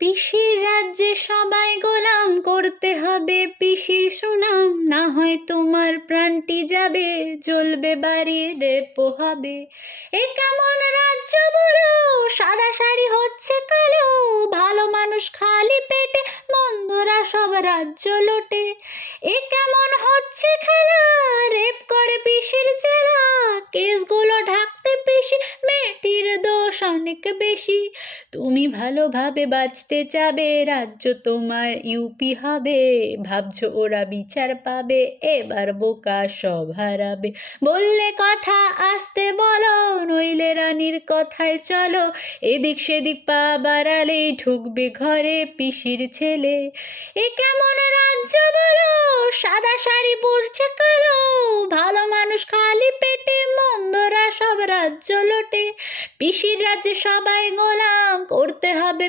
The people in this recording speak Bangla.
পিসির রাজ্যে সবাই গোলাম, করতে হবে পিসির সুনাম, না হয় তোমার প্রাণটি যাবে, জ্বলবে বাড়ি রেপো হবে। এ কেমন রাজ্য বলো, সাদা শাড়ি হচ্ছে কালো, ভালো মানুষ খালি পেটে, মন্দরা সব রাজ্য লোটে। এ কেমন হচ্ছে খেলা, রেপ করে পিসির চেলা, কেসগুলো ঢাকতে পিসি, মেয়েটির দোষ অনেক বেশি। তুমি ভালোভাবে বাঁচতে চাবে, রাজ্য তোমার ইউপি হবে, ভাবছো ওরা বিচার পাবে, এবার বোকা সব হারাবে। বললে কথা আসতে বলো, নইলে রানীর কথায় চলো, এদিক সেদিক পা বাড়ালেই ঢুকবে ঘরে পিসির ছেলে। এ কেমন রাজ্য বলো, সাদা শাড়ি পরছে কালো, ভালো মানুষ খালি পেটে, মন্দরা সব রাজ্য লোটে। পিসির রাজ্যে সবাই গোলাম, করতে হবে